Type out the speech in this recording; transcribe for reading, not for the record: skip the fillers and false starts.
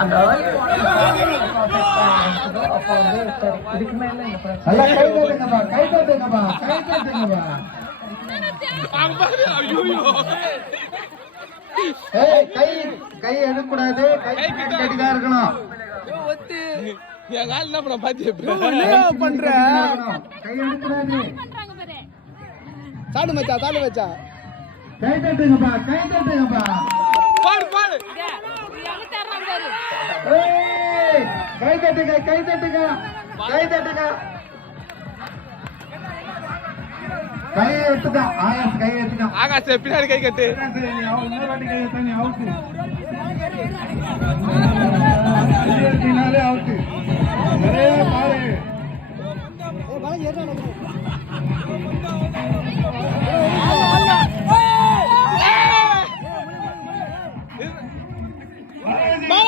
அந்த அப்போ வந்து சரி இதுக்கு மேல எல்லாம் கை தட்டுங்கப்பா, கை தட்டுங்கப்பா, கை தட்டுங்கப்பா. ஏய், கை எடுக்கக்கூடாது, கை கட்டிதான் இருக்கணும். என் கால் என்ன பண்ண பாத்தியா பண்ற கை எடுக்கக்கூடாது. சாடு மச்சா சாடு மச்சா கை தட்டுங்கப்பா, கை தட்டுங்கப்பா. பாடு பாடு ஏய், கை தட்டுங்க, கை தட்டுங்க, கை தட்டுங்க. கை எடுத்துக்க, ஆகாஷ் கை எடுத்துக்க. ஆகாஷ் பின்னாடி கை கட்டு இன்னொரு வாட்டி கை எடுத்தா நீ அவுட்டு.